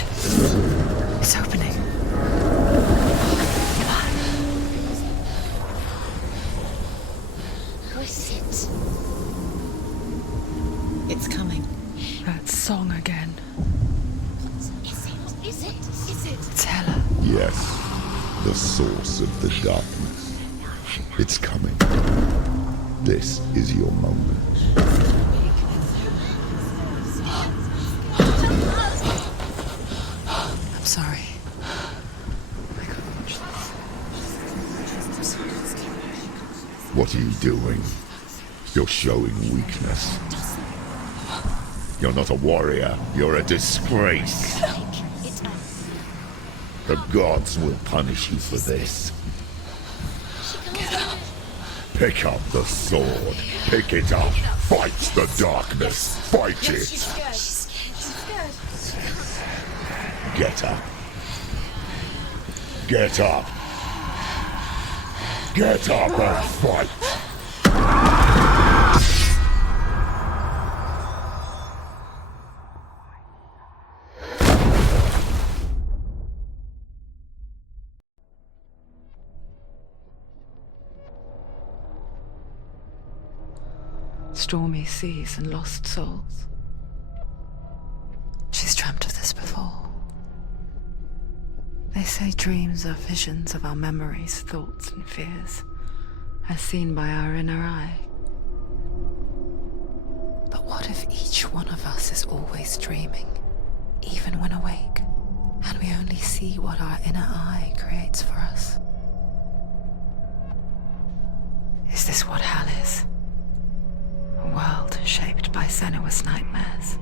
gate. It's opening. Who is it? It's coming. That song again. Is it? It's Hela. Yes, the source of the darkness. It's coming. This is your moment. I'm sorry. I can't watch this. What are you doing? You're showing weakness. You're not a warrior. You're a disgrace. The gods will punish you for this. Get up. Pick up the sword. Pick it up. Fight the darkness. Fight it. She's scared. Get up. Get up. Get up and fight. Stormy seas and lost souls. She's dreamt of this before. They say dreams are visions of our memories, thoughts and fears, as seen by our inner eye. But what if each one of us is always dreaming, even when awake, and we only see what our inner eye creates for us? Is this what hell is? A world shaped by Senua's nightmares.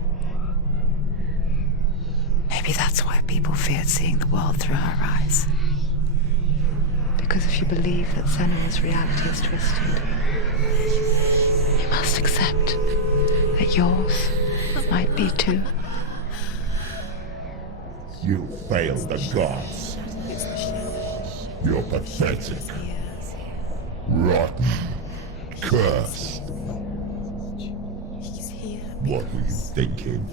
Maybe that's why people feared seeing the world through her eyes. Because if you believe that Senua's reality is twisted, you must accept that yours might be too. You failed the gods. You're pathetic. Rotten. Cursed. What were you thinking?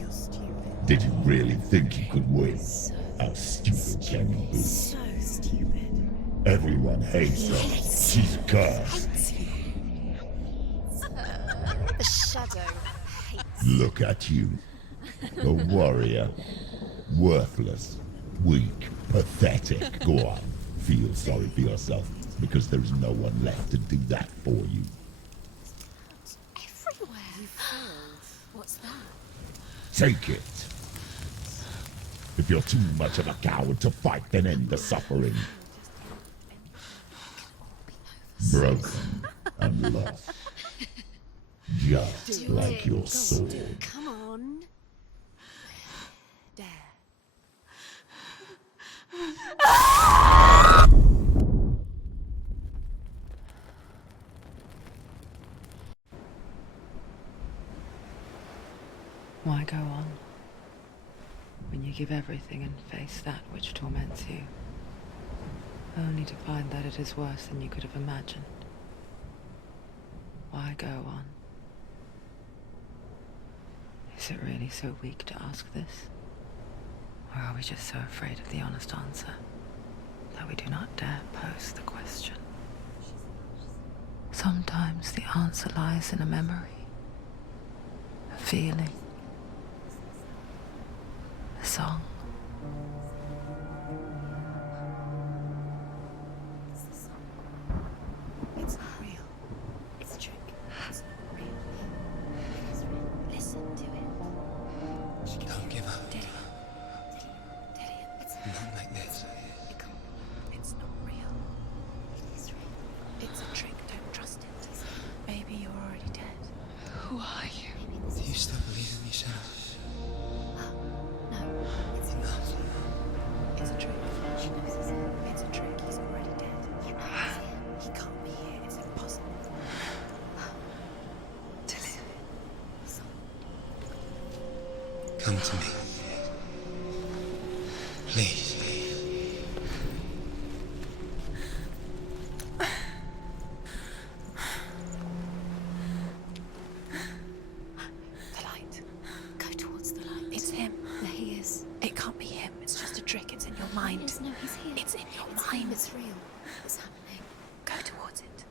Did you really think you could win? How stupid can you be? So stupid. Everyone hates her. She's cursed. The shadow hates. Look at you. A warrior. Worthless. Weak. Pathetic. Go on. Feel sorry for yourself, because there is no one left to do that for you. Everywhere. You failed. What's that? Take it. If you're too much of a coward to fight, then end the suffering. Broken and lost. Just like your sword. Come on. Dare. Why go on when you give everything and face that which torments you, only to find that it is worse than you could have imagined? Why go on? Is it really so weak to ask this? Or are we just so afraid of the honest answer that we do not dare pose the question? Sometimes the answer lies in a memory, a feeling, a song. It's not real. It's a trick. It's not real. It's real. Listen to it. She can Don't give up. Daddy. It's Not like this. It's not real. It is real. It's a trick. Don't trust it. Maybe you're already dead. Who are you? Maybe this Do you is still believe in yourself? no. It's Enough. It's a trick. She knows it's a trick. He's already dead. He can't be here. It's impossible. Come to me. Please. The light. Go towards the light. It's him. There he is. It can't be him. mind. Yes, no, he's here. It's in your It's mind. him, it's real. It's happening. Go towards it.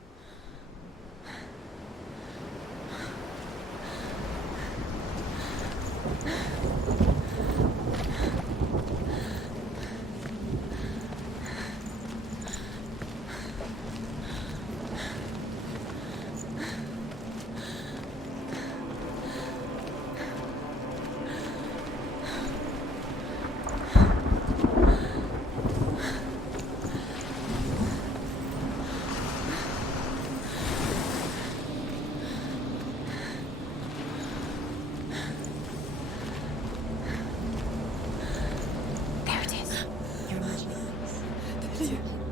There it is. You're imagining this.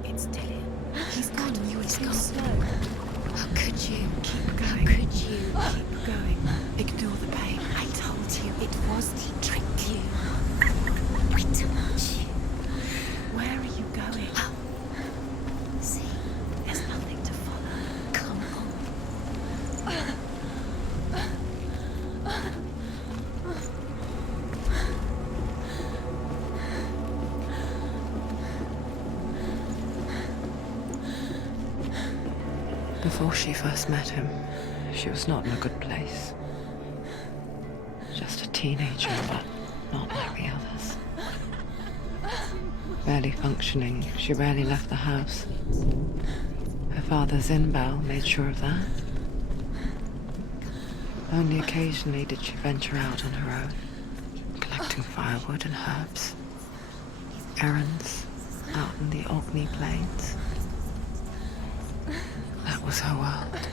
It's Dillian. He's gone. You were too gone. slow. How could you? Keep How going. could you? Keep going. Ignore the pain. I told you it was. He tricked you. Way too much. Where are you going? See, There's nothing to follow. come on. Before she first met him, she was not in a good place. Just a teenager, but not like the others. Barely functioning, she rarely left the house. Her father's in-bell made sure of that. Only occasionally did she venture out on her own, collecting firewood and herbs. Errands out in the Orkney Plains. That was her world.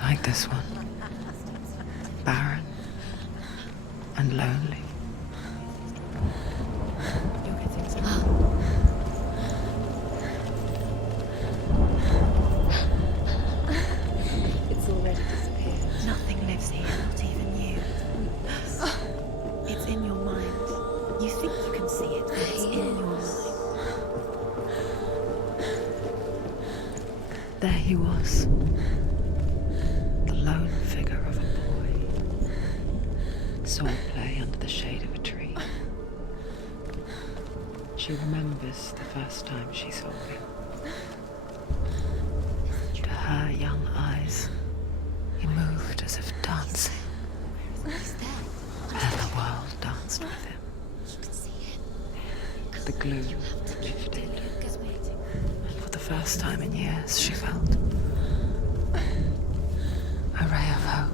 Like this one. Barren and lonely. You'll get things It's already disappeared. Nothing lives here, not even you. It's in your mind. You think you can see it, but it's in your mind. There he was. The lone figure of a boy. Swordplay under the shade of a tree. She remembers the first time she saw him. To her young eyes, he moved as if dancing, He's there. and the world danced with him. You can see him. The glue lifted, Lucas waiting. and for the first time in years, she felt a ray of hope.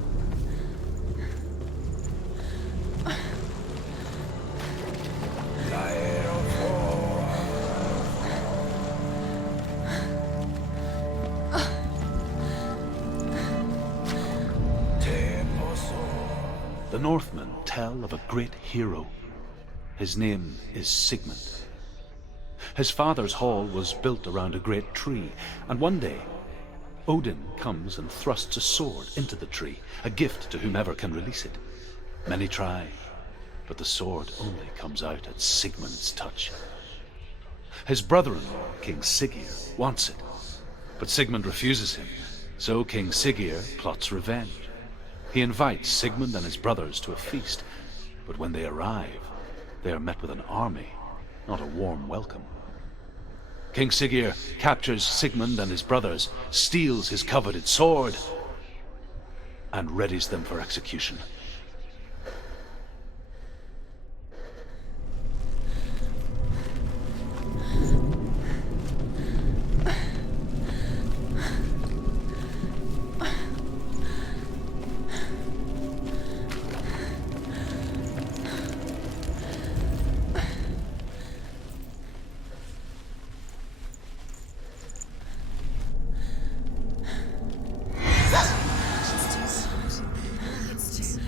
The Northmen tell of a great hero. His name is Sigmund. His father's hall was built around a great tree, and one day, Odin comes and thrusts a sword into the tree, a gift to whomever can release it. Many try, but the sword only comes out at Sigmund's touch. His brother-in-law, King Siggeir, wants it, but Sigmund refuses him, so King Siggeir plots revenge. He invites Sigmund and his brothers to a feast, but when they arrive, they are met with an army, not a warm welcome. King Siggeir captures Sigmund and his brothers, steals his coveted sword, and readies them for execution. It's too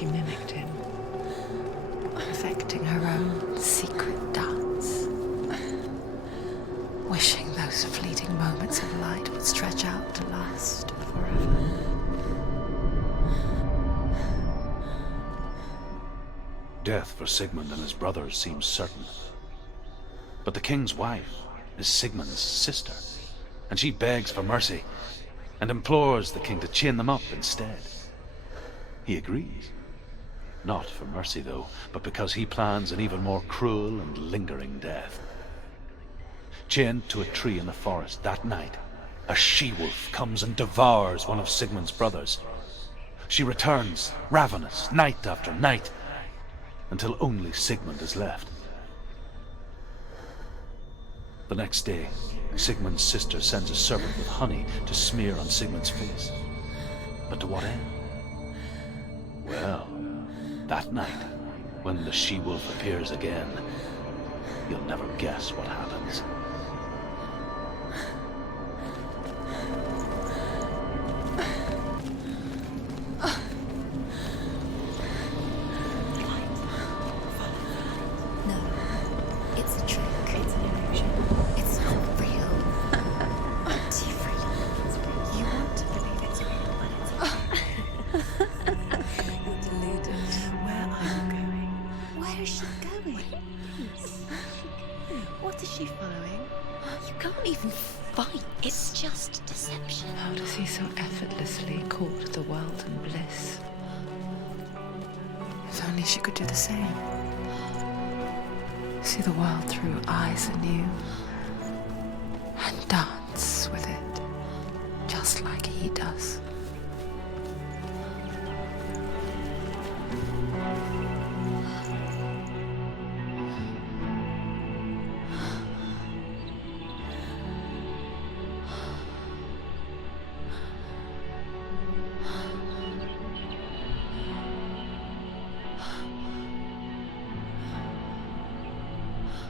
she mimicked him, perfecting her own secret dance, wishing those fleeting moments of light would stretch out to last forever. Death for Sigmund and his brothers seems certain. But the king's wife is Sigmund's sister, and she begs for mercy and implores the king to chain them up instead. He agrees. Not for mercy, though, but because he plans an even more cruel and lingering death. Chained to a tree in the forest that night, a she-wolf comes and devours one of Sigmund's brothers. She returns, ravenous, night after night, until only Sigmund is left. The next day, Sigmund's sister sends a servant with honey to smear on Sigmund's face. But to what end? Well, that night, when the she-wolf appears again, you'll never guess what happens. No, it's a trick. It's an illusion. It's not real. But you you want to believe it's real, but it's You're deluded. Where are you going? Where is she going? What is she following? You can't even fight. It's just deception. How does he so effortlessly court the world and bliss? If only she could do the same. See the world through eyes anew and dance with it, just like he does.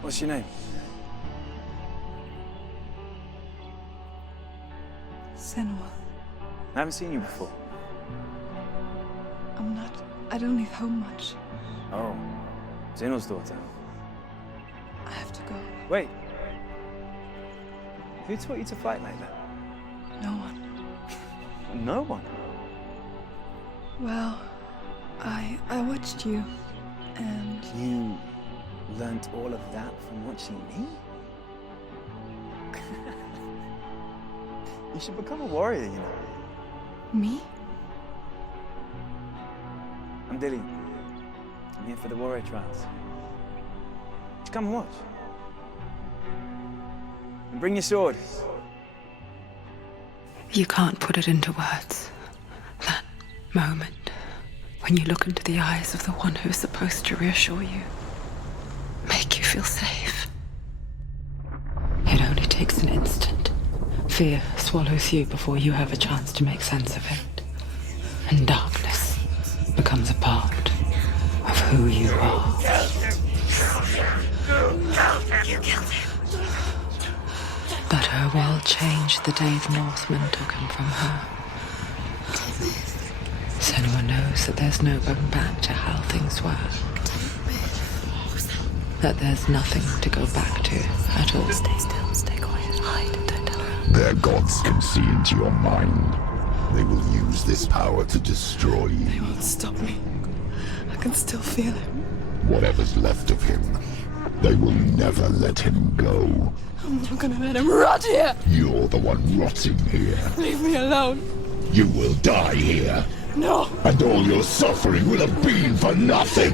What's your name? Senua. I haven't seen you before. I don't leave home much. Oh, Zenua's daughter. I have to go. Wait. Who taught you to fight like that? No one. No one. Well, I watched you, and You learnt all of that from watching me? You should become a warrior, you know. me? I'm Dilly. I'm here for the warrior trials. Just come and watch. And bring your sword. You can't put it into words. That moment when you look into the eyes of the one who's supposed to reassure you, make you feel safe. It only takes an instant. Fear swallows you before you have a chance to make sense of it. And darkness becomes a part of who you are. But her world changed the day the Northmen took him from her. Senua knows that there's no going back to how things were. That there's nothing to go back to at all. Stay still, stay quiet, hide, don't tell her. Their gods can see into your mind. They will use this power to destroy you. They won't stop me. I can still feel him. Whatever's left of him, they will never let him go. I'm not gonna let him rot here. You're the one rotting here. Leave me alone. You will die here. No. And all your suffering will have been for nothing.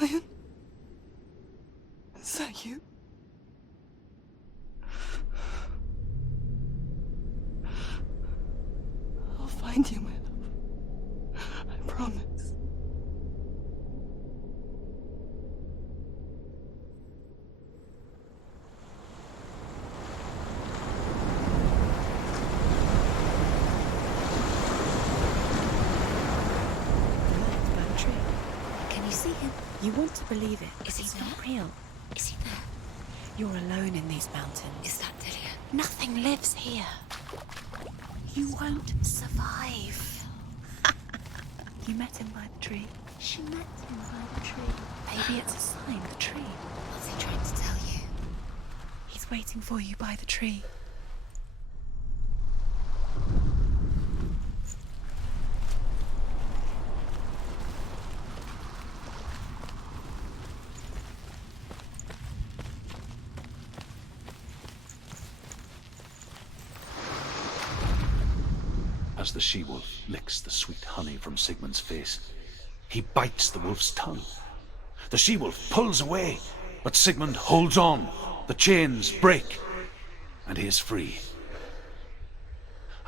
Dillion? Is that you? I'll find you, my love. I promise. Can you see him? You want to believe it. Is he not real? Is he there? You're alone in these mountains. Is that Delia? Nothing lives here. You won't survive. You met him by the tree. She met him by the tree. Maybe it's a sign, the tree. What's he trying to tell you? He's waiting for you by the tree. As the she-wolf licks the sweet honey from Sigmund's face, he bites the wolf's tongue. The she-wolf pulls away, but Sigmund holds on. The chains break, and he is free.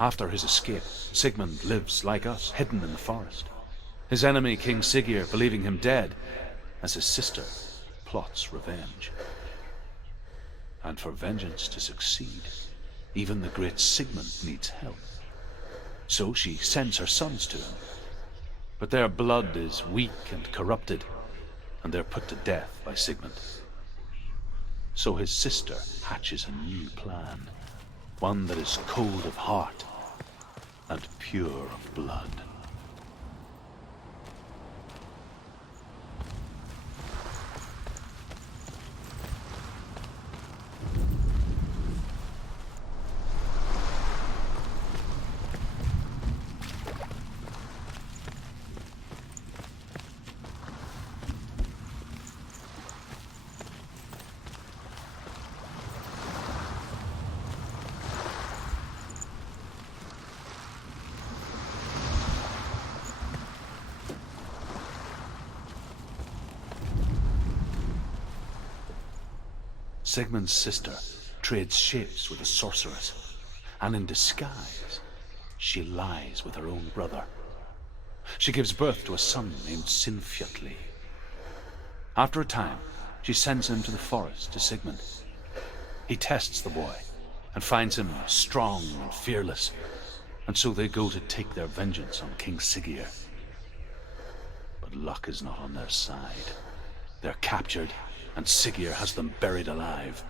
After his escape, Sigmund lives like us, hidden in the forest. His enemy, King Siggeir, believing him dead, as his sister plots revenge. And for vengeance to succeed, even the great Sigmund needs help. So she sends her sons to him. But their blood is weak and corrupted, and they're put to death by Sigmund. So his sister hatches a new plan, one that is cold of heart and pure of blood. Sigmund's sister trades shapes with a sorceress, and in disguise, she lies with her own brother. She gives birth to a son named Sinfjotli. After a time, she sends him to the forest to Sigmund. He tests the boy and finds him strong and fearless, and so they go to take their vengeance on King Siggeir. But luck is not on their side. They're captured, and Siggeir has them buried alive.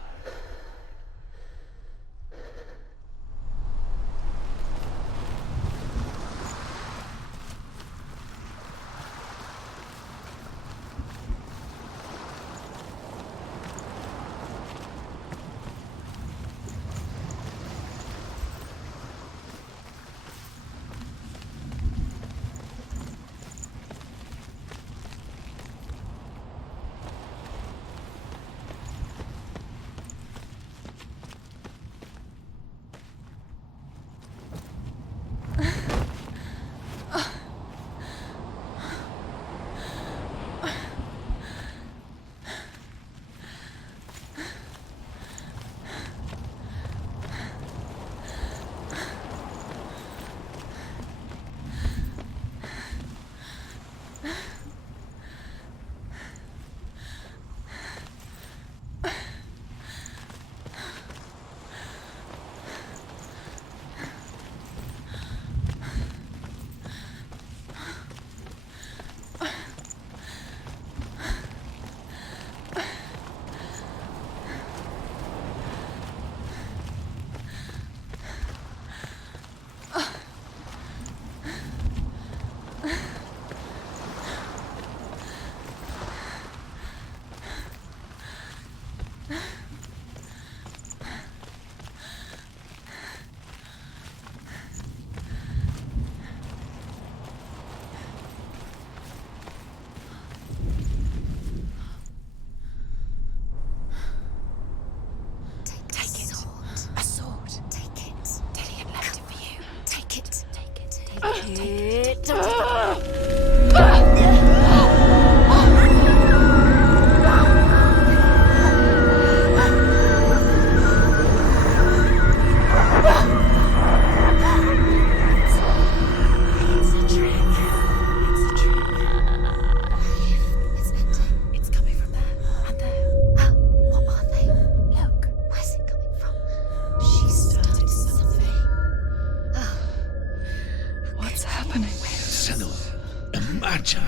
Imagine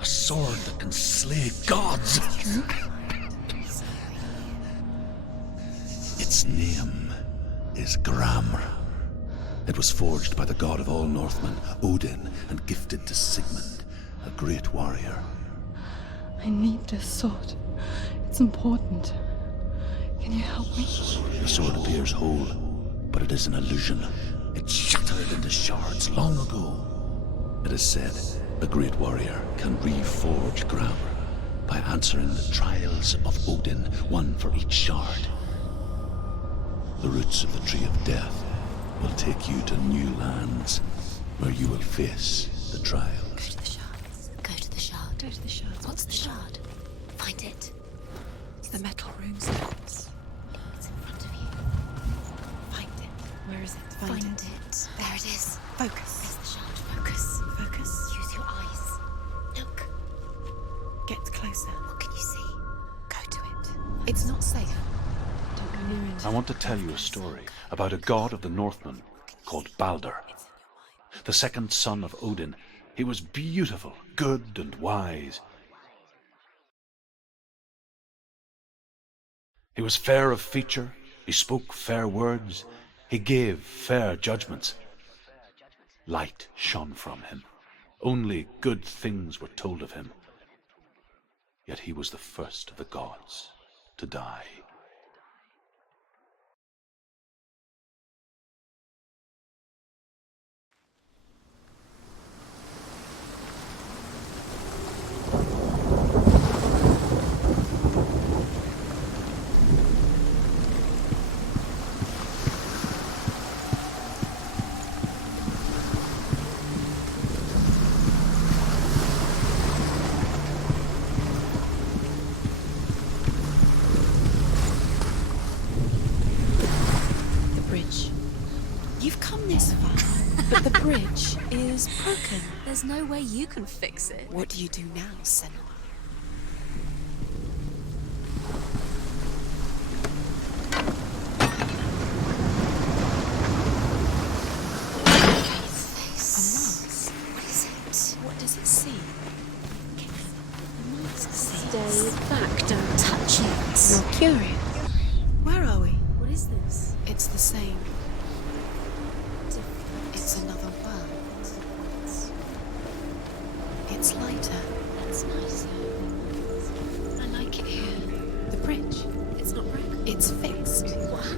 a sword that can slay gods. Its name is Gramr. It was forged by the god of all Northmen, Odin, and gifted to Sigmund, a great warrior. I need this sword. It's important. Can you help me? The sword appears whole, but it is an illusion. It shattered into shards long ago. It is said a great warrior can reforge Gramr by answering the trials of Odin, one for each shard. The roots of the Tree of Death will take you to new lands where you will face the trials. Go to the shard. Go to the shard. Go to the shard. What's the shard? Find it. It's the metal rune stones. It's in front of you. Find it. Where is it? Find it. There it is. Focus. There's the shard. Focus. Focus. Use your eyes. Look. Get closer. What can you see? Go to it. It's not safe. Don't go near it. I want to tell you a story about a god of the Northmen called Balder. The second son of Odin. He was beautiful, good, and wise. He was fair of feature, he spoke fair words, he gave fair judgments. Light shone from him. Only good things were told of him. Yet he was the first of the gods to die. You've come this far, but the bridge is broken. There's no way you can fix it. What do you do now, Senua? What is it? What does it see? Stay back, don't touch it. You're curious. Where are we? What is this? It's the same. It's another world. It's lighter. It's nicer. I like it here. The bridge. It's not broken. It's fixed. What?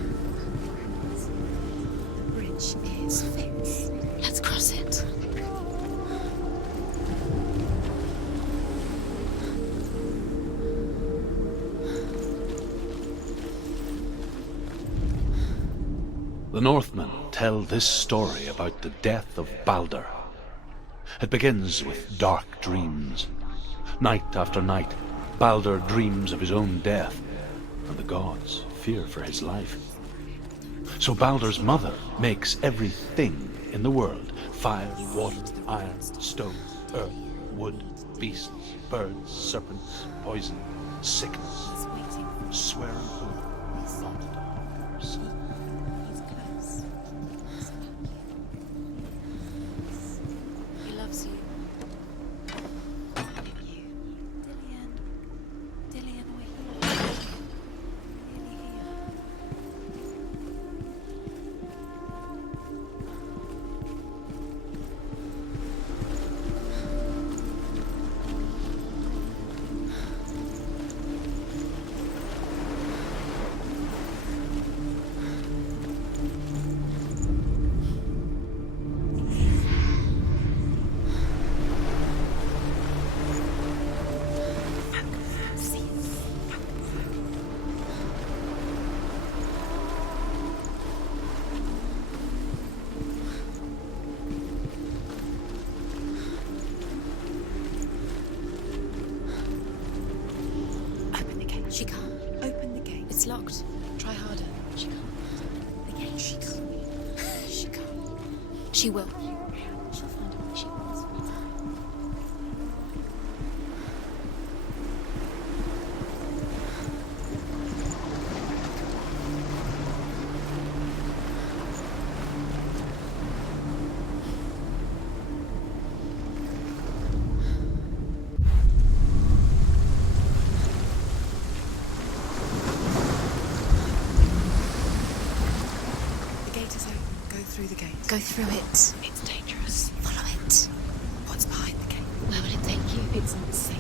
The bridge is fixed. Let's cross it. The Northmen tell this story about the death of Balder. It begins with dark dreams. Night after night, Balder dreams of his own death, and the gods fear for his life. So Balder's mother makes everything in the world: fire, water, iron, stone, earth, wood, beasts, birds, serpents, poison, sickness, swear an oath not to harm her son. He loves you. Dillian, we're here. Really here. Open the gate. She can't. Open the gate. It's locked. Try harder. She can't. The gate. She can't. She can't. She will. She'll find a way. She will. go through it. It's dangerous. Follow it. What's behind the gate? Where will it take you? It's not safe.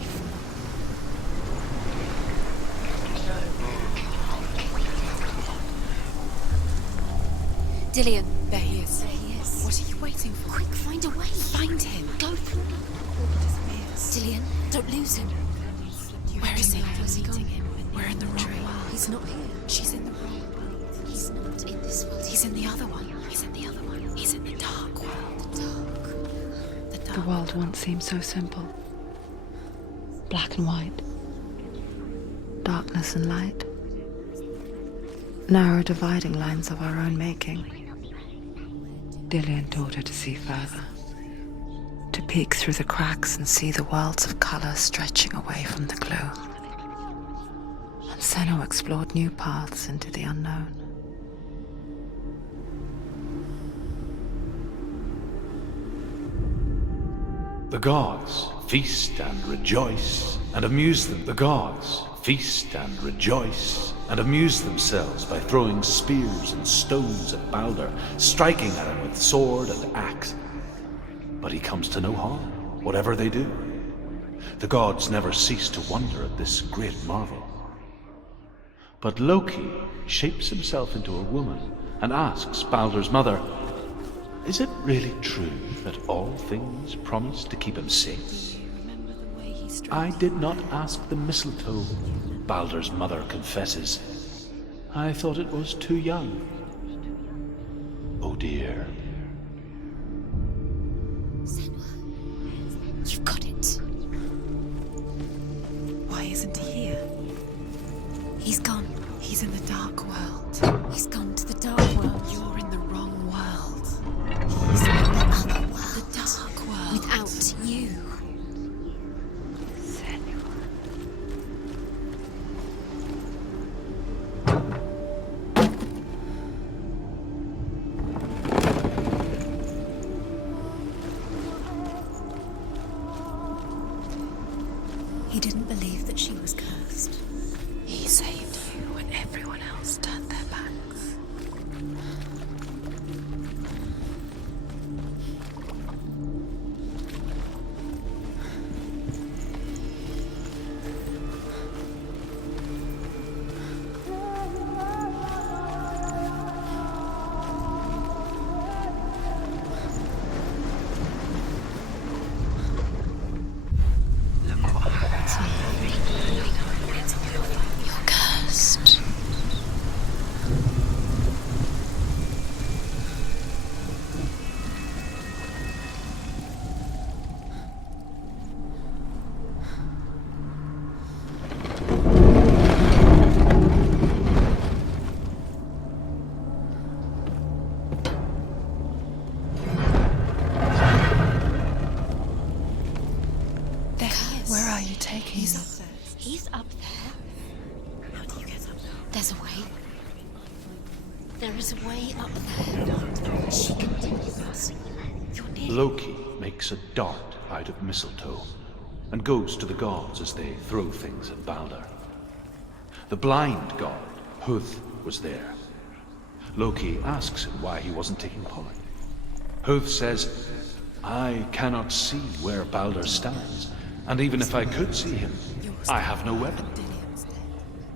Dillian. There he is. There he is. What are you waiting for? Quick, find a way. Find him. Go. He disappears. Dillian, don't lose him. Where is he? Where's he gone? We're in the wrong world. He's not here. She's in the wrong world. He's not in this world. He's in the other one. He's in the other one. He's in the dark world. The dark. The world once seemed so simple. Black and white. Darkness and light. Narrow dividing lines of our own making. Dillian taught her to see further. To peek through the cracks and see the worlds of color stretching away from the gloom. And Senua explored new paths into the unknown. The gods feast and rejoice and amuse them. The gods feast and rejoice and amuse themselves by throwing spears and stones at Balder, striking at him with sword and axe. But he comes to no harm, whatever they do. The gods never cease to wonder at this great marvel. But Loki shapes himself into a woman and asks Balder's mother, "Is it really true that all things promise to keep him safe?" "I did not ask the mistletoe," Balder's mother confesses. "I thought it was too young." Oh dear. Senua, you've got it. Why isn't he here? He's gone. He's in the dark world. He's gone to the dark world. You're in the wrong world. He's in the other world. The dark world. Without you. He didn't believe that she was cursed. He saved you when everyone else turned their backs. You're cursed. There he is. Where are you taking He's me? up there. He's up there. How do you get up there? There's a way. There is a way up there. She continues. You're near. Loki makes a dart out of mistletoe and goes to the gods as they throw things at Balder. The blind god, Huth, was there. Loki asks him why he wasn't taking part. Huth says, "I cannot see where Balder stands, and even if I could see him, I have no weapon."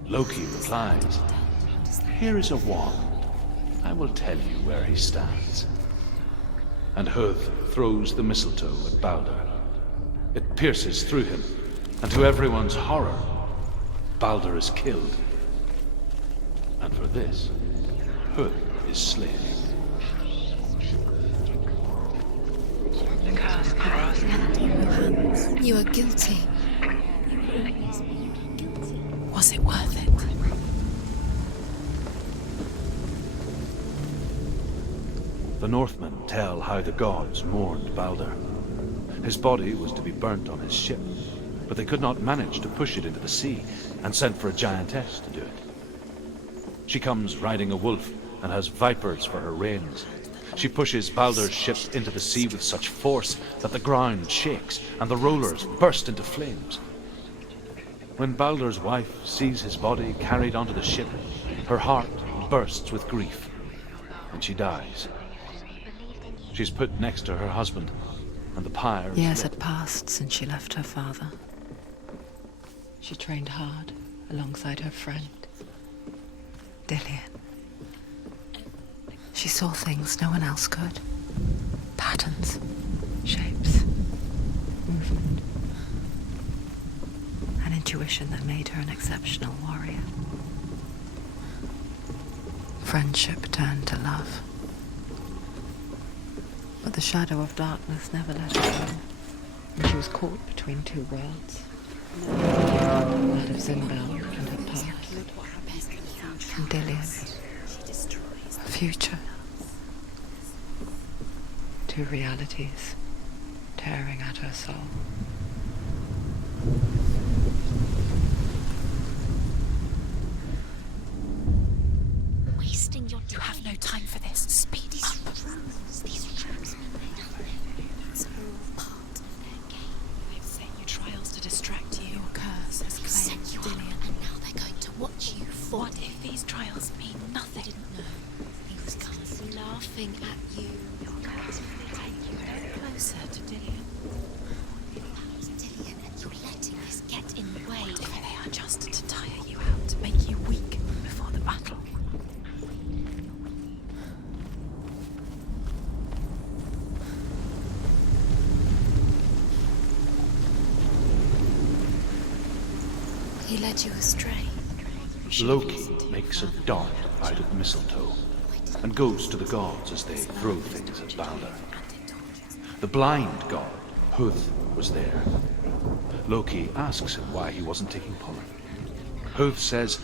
Loki replies, "Here is a wand. I will tell you where he stands." And Huth throws the mistletoe at Balder. It pierces through him, and to everyone's horror, Balder is killed. And for this, Huth is slain. You are guilty. Was it worth it? The Northmen tell how the gods mourned Balder. His body was to be burnt on his ship, but they could not manage to push it into the sea and sent for a giantess to do it. She comes riding a wolf and has vipers for her reins. She pushes Balder's ship into the sea with such force that the ground shakes and the rollers burst into flames. When Balder's wife sees his body carried onto the ship, her heart bursts with grief, and she dies. She's put next to her husband, and the pyre is Years lit. had passed since she left her father. She trained hard alongside her friend, Dillian. She saw things no one else could. Patterns, shapes, movement. An intuition that made her an exceptional warrior. Friendship turned to love. But the shadow of darkness never let her go, and she was caught between two worlds. That of Zinbel and her past. And Dillian, her future. Two realities tearing at her soul. Wasting your time. You have no time for this. Speed up. These rules. It's all part of their game. They've set you trials to distract you. Your curse has claimed Set you up, Dillian. and now they're going to watch you fall. What if these trials mean nothing? They didn't know. He was laughing at you. Your curse. Go closer to Dillian. Dillian, and you're letting this get in the way. If they are just to tire you out, to make you weak before the battle. He led you astray. Loki makes a dart out of mistletoe and goes to the gods as they throw things at Balder. The blind god, Huth, was there. Loki asks him why he wasn't taking part. Huth says,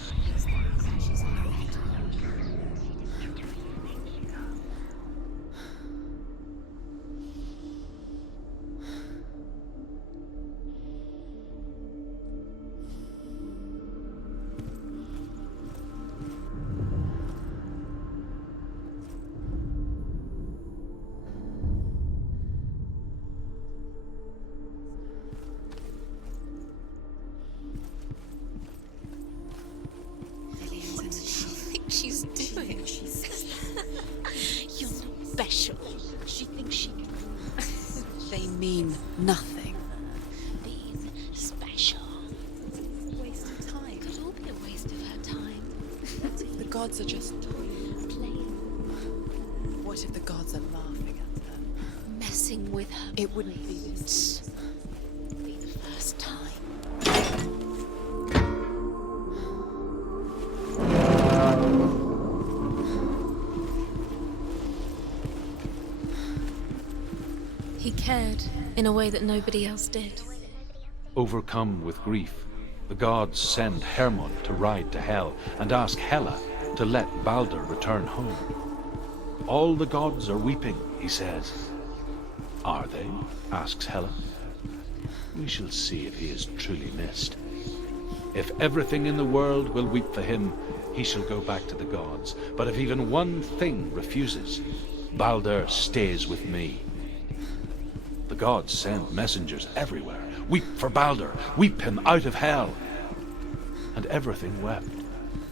What does she think she's doing? You're not special. She thinks she can They mean nothing. be special. Waste of time. Could all be a waste of her time. The gods are just Playing, What if the gods are laughing at her? messing with her. It wouldn't be this. Be the first time. He cared in a way that nobody else did. overcome with grief, the gods send Hermod to ride to Hell and ask Hela to let Balder return home. All the gods are weeping, he says. Are they? Asks Hela. We shall see if he is truly missed. If everything in the world will weep for him, he shall go back to the gods. But if even one thing refuses, Balder stays with me. The gods send messengers everywhere. Weep for Balder, weep him out of Hell. And everything wept.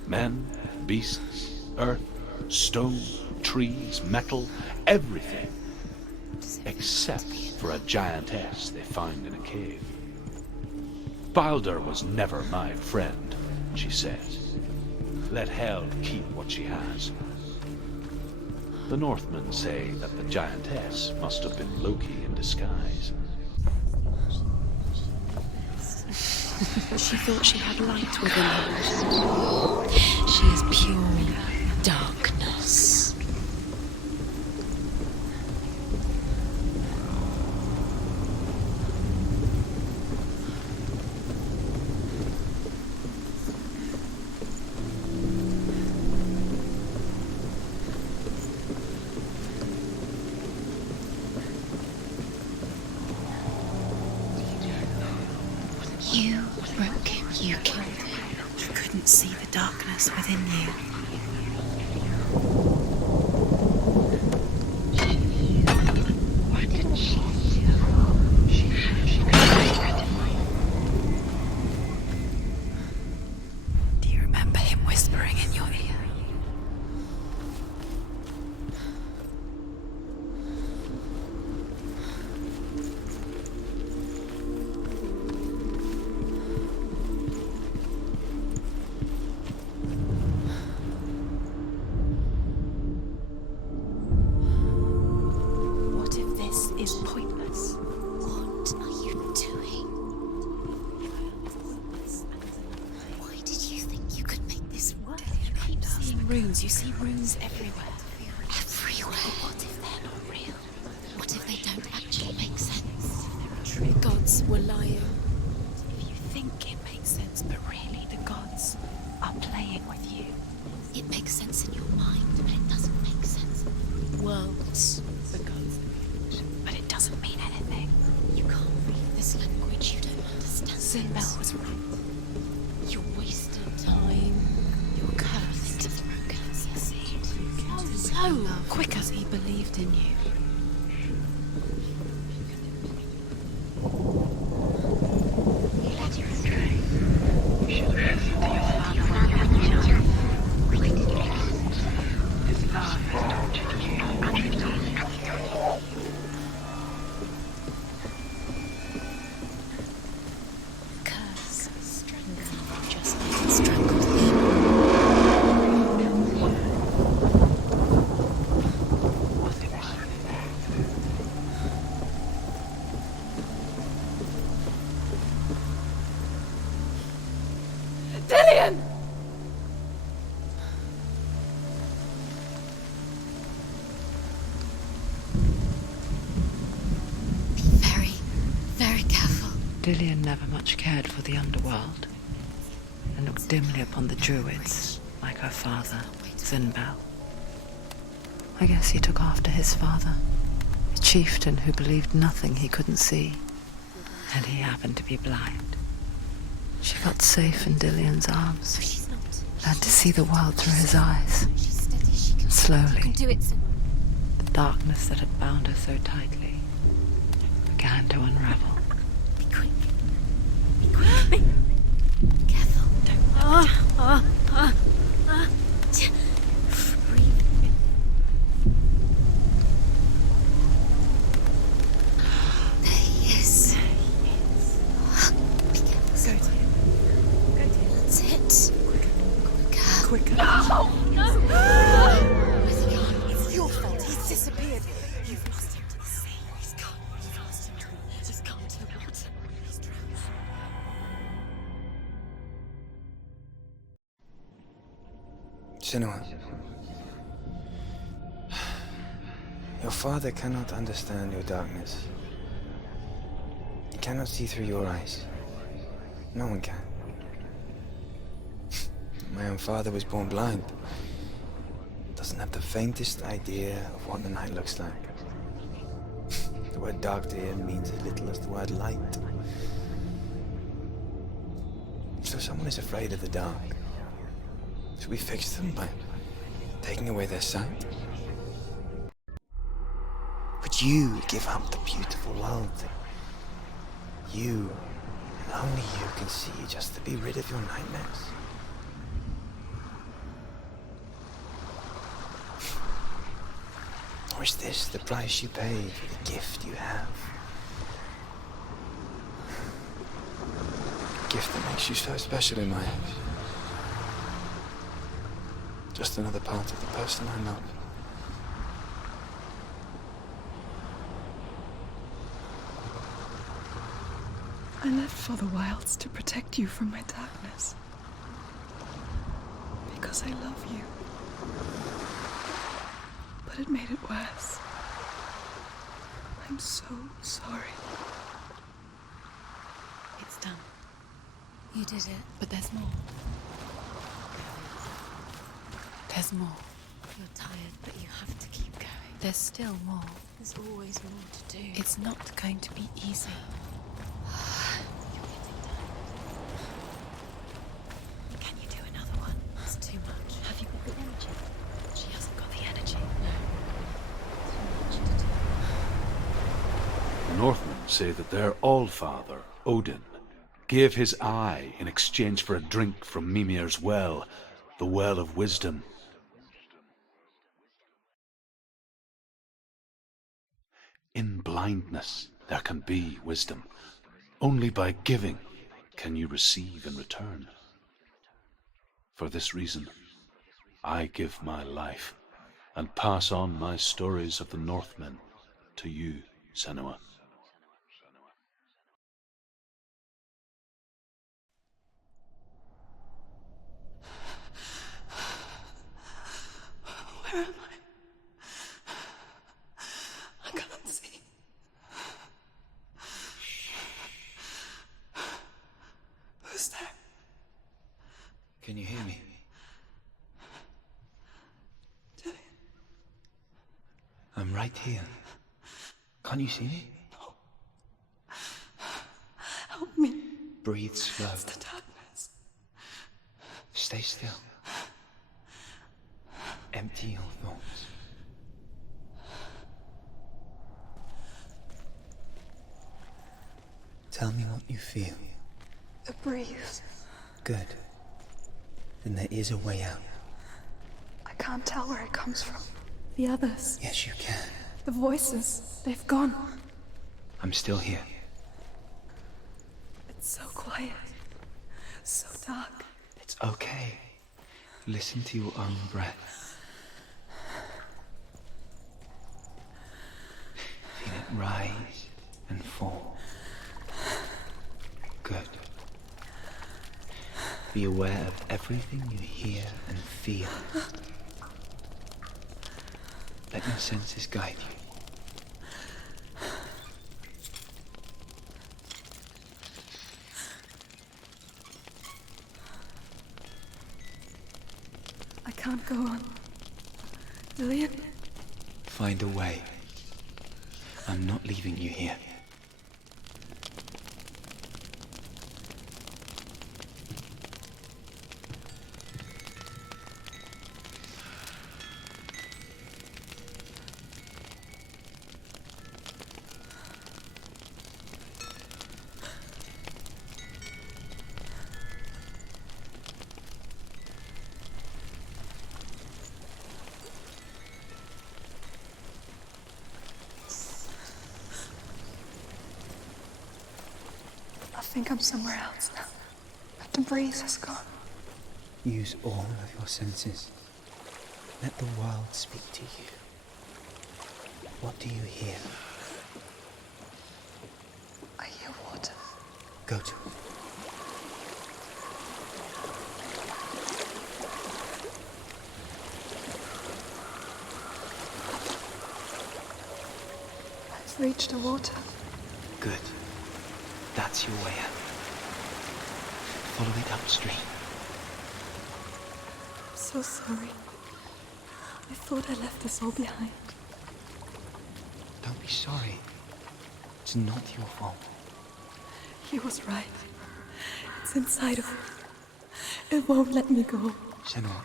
Men, beasts, earth, stone, trees, metal, everything. Except for a giantess they find in a cave. Balder was never my friend, she says. Let Hel keep what she has. The Northmen say that the giantess must have been Loki in disguise. She thought she had light within her. She is pure darkness. You broke him. You killed him. You couldn't see the darkness within you. Why didn't she? Do you remember him whispering in your ear? is pointless. What are you doing? Why did you think you could make this work? You keep seeing runes. You see runes everywhere. Everywhere. What if they're not real? What if they don't actually make sense? The gods were lying. If you think it makes sense, but really the gods are playing with you. It makes sense in your mind, but it doesn't make sense. Worlds, the gods, but it doesn't mean anything. You can't read this language, you don't understand. Sinbel was right. You're wasting time. You're cursed. It's broken, you see. So quick as he believed in you. You led her astray. You should have listened to your father when you were young. Why did you listen? His love has tortured you, and you told me. Curse, strangle, just like it strangled him. Was it worth it? Dillian! Be very, very careful. Dillian never much cared for the underworld and looked dimly upon the druids, like her father, Sinbel. I guess he took after his father, a chieftain who believed nothing he couldn't see, and he happened to be blind. She felt safe in Dillian's arms, She's not. learned to see the world through his eyes. She's steady, she can Slowly, do it. the darkness that had bound her so tightly began to unravel. Be quick. Be quick. Careful. Breathe. There he is. Be careful. Go to him. That's it. Quicker. Quicker. Where's he gone? It's your fault. He's disappeared. You've lost him to the sea. He's gone. You've lost him to the... He's gone to the water. He's drowned. Senua. Your father cannot understand your darkness. He cannot see through your eyes. No one can. My own father was born blind. Doesn't have the faintest idea of what the night looks like. The word dark to him means as little as the word light. So someone is afraid of the dark. Should we fix them by taking away their sight? Would you give up the beautiful world that you, and only you, can see just to be rid of your nightmares? Or is this the price you pay for the gift you have? A gift that makes you so special in my eyes. Just another part of the person I love. I left for the wilds to protect you from my darkness. Because I love you. But it made it worse. I'm so sorry. It's done. You did it. But there's more. There's more. You're tired, but you have to keep going. There's still more. There's always more to do. It's not going to be easy. Can you do another one? It's too much. Have you got the energy? She hasn't got the energy. Too much to do. The Northmen say that their Allfather, Odin, gave his eye in exchange for a drink from Mimir's well, the Well of Wisdom. In blindness there can be wisdom. Only by giving can you receive in return. For this reason, I give my life and pass on my stories of the Northmen to you. Senua. Where am I? I can't see. Who's there? Can you hear me? Dillian. I'm right here. Can't you see me? No. Help me. Breathe slow. It's the darkness. Stay still. Empty your thoughts. Tell me what you feel. The breeze. Good. Then there is a way out. I can't tell where it comes from. The others. Yes, you can. The voices. They've gone. I'm still here. It's so quiet. So dark. It's okay. Listen to your own breath. Feel it rise and fall. Good. Be aware of everything you hear and feel. Let your senses guide you. I can't go on. Dillian? Find a way. I'm not leaving you here. I think I'm somewhere else now. But the breeze has gone. Use all of your senses. Let the world speak to you. What do you hear? I hear water. Go to it. I've reached the water. Good. That's your way out. Follow it upstream. I'm so sorry. I thought I left us all behind. Don't be sorry. It's not your fault. He was right. It's inside of me. It won't let me go. Senua.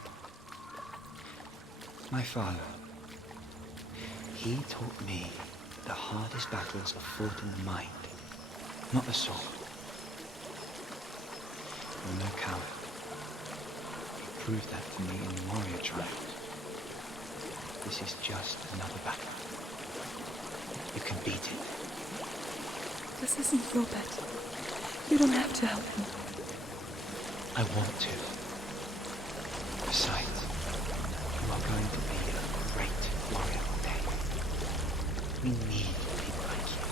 My father. He taught me that the hardest battles are fought in the mind, not the soul. I'm no coward. He proved that to me in the warrior trials. This is just another battle. You can beat it. This isn't your bet. You don't have to help me. I want to. Besides, you are going to be a great warrior one day. We need people like you.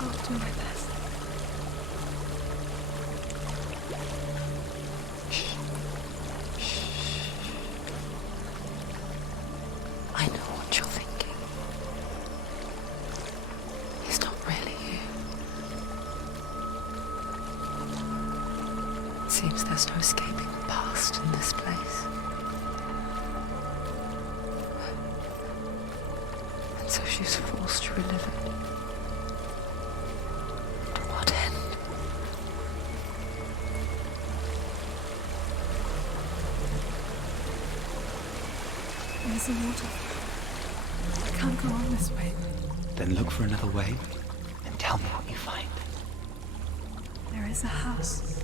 I'll do my best. I know what you're thinking. He's not really here. Seems there's no escaping the past in this place. And so she's forced to relive it. To what end? There's a waterfall. I can't go on this way. Then look for another way and tell me what you find. There is a house.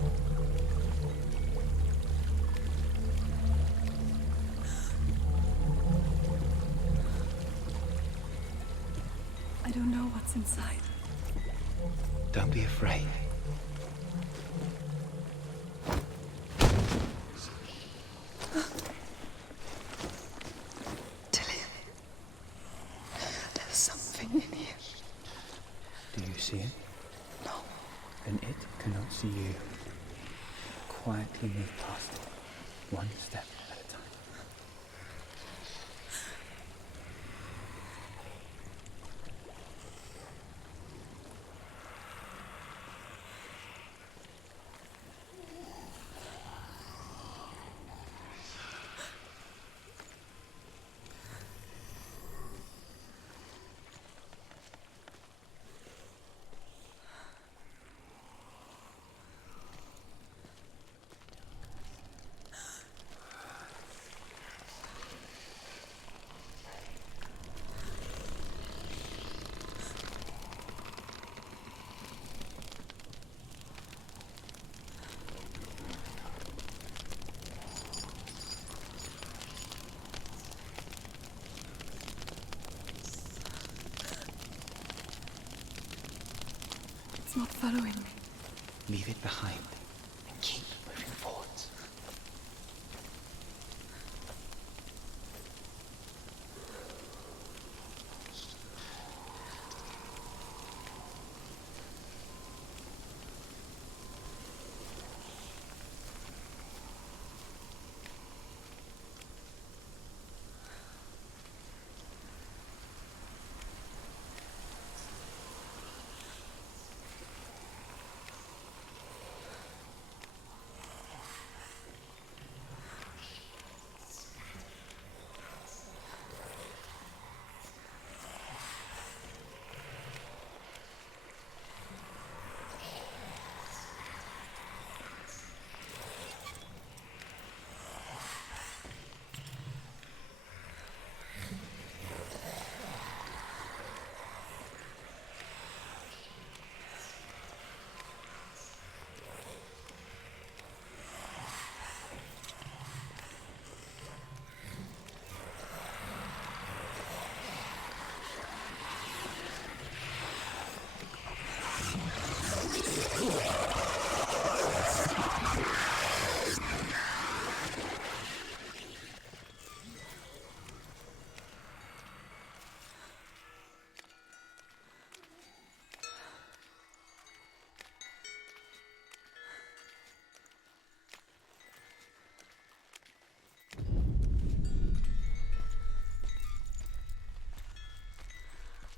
I don't know what's inside. Don't be afraid. nothing in here. Do you see it? No. Then it cannot see you. Quietly move past it, one step at a time. It's not following me. Leave it behind and keep moving forwards.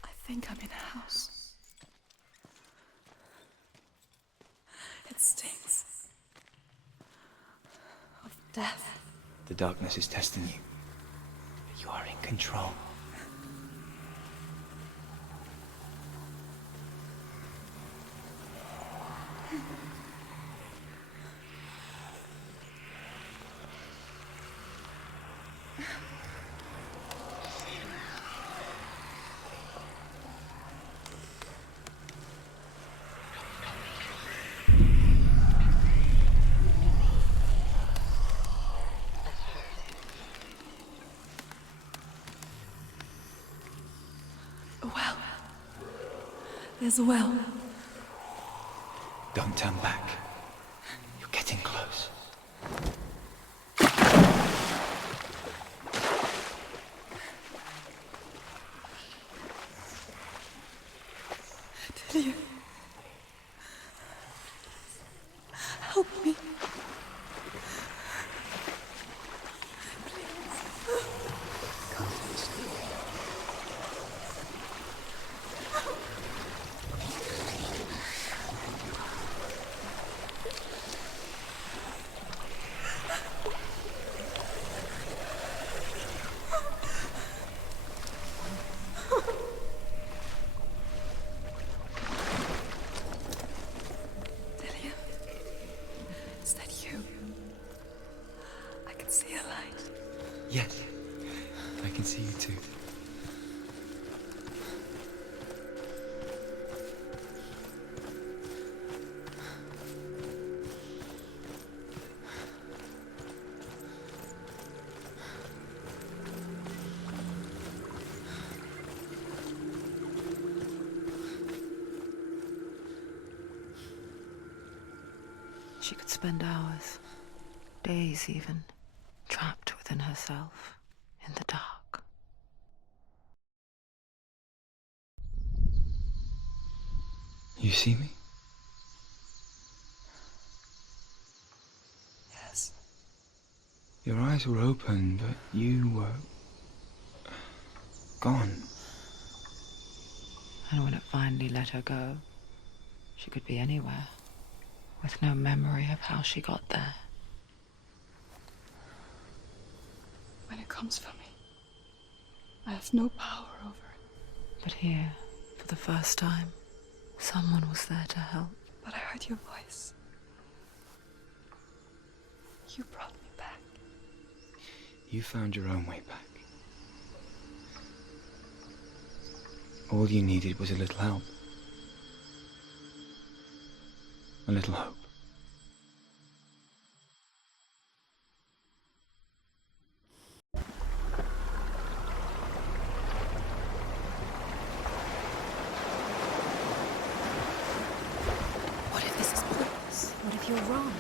I think I'm in a house. It stinks of death. The darkness is testing you. You are in control. A well. There's a well. Don't turn back. You're getting close. Delia. Help me. Delia, is that you? I can see a light. Yes, I can see you too. She could spend hours, days even, trapped within herself, in the dark. You see me? Yes. Your eyes were open, but you were gone. And when it finally let her go, she could be anywhere, with no memory of how she got there. When it comes for me, I have no power over it. But here, for the first time, someone was there to help. But I heard your voice. You brought me back. You found your own way back. All you needed was a little help. A little hope. What if this is pointless? What if you're wrong?